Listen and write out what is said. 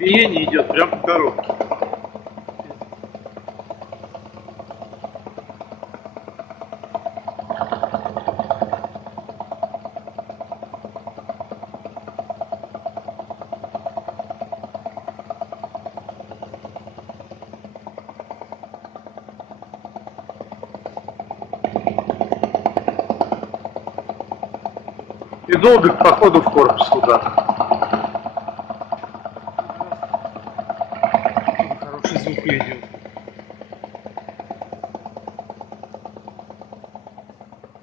Биение идет прям по коробке. И долго к проходу в корпус куда-то. Хороший звук идет.